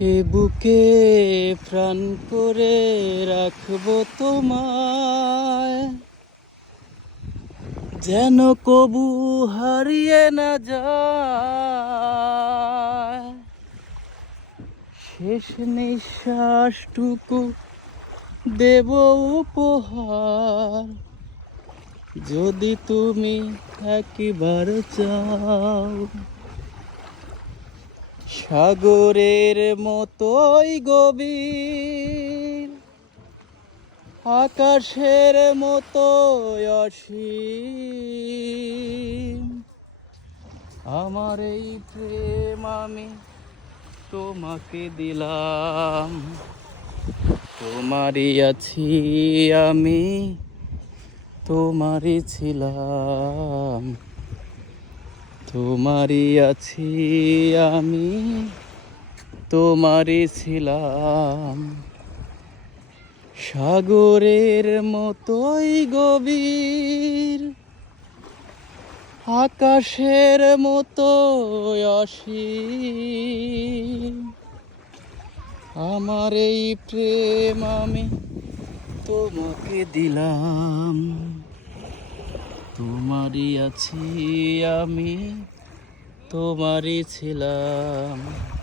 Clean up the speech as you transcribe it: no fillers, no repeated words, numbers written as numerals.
এ বুকে প্রাণ করে রাখবো তোমায়, যেন কবু হারিয়ে না যায়। শেষ নিঃশ্বাসটুকু দেব উপহার, যদি তুমি একবার চাও। সাগরের মতোই গভীর, আকাশের মতোই অসীম, আমার এই প্রেম আমি তোমাকে দিলাম। তোমারই আছি আমি, তোমারই ছিলাম। তোমারই আছি আমি, তোমারই ছিলাম। সাগরের মতোই গভীর, আকাশের মতোই অসীম, আমার এই প্রেম আমি তোমাকে দিলাম। তোমারই আছি আমি, তোমারই ছিলাম।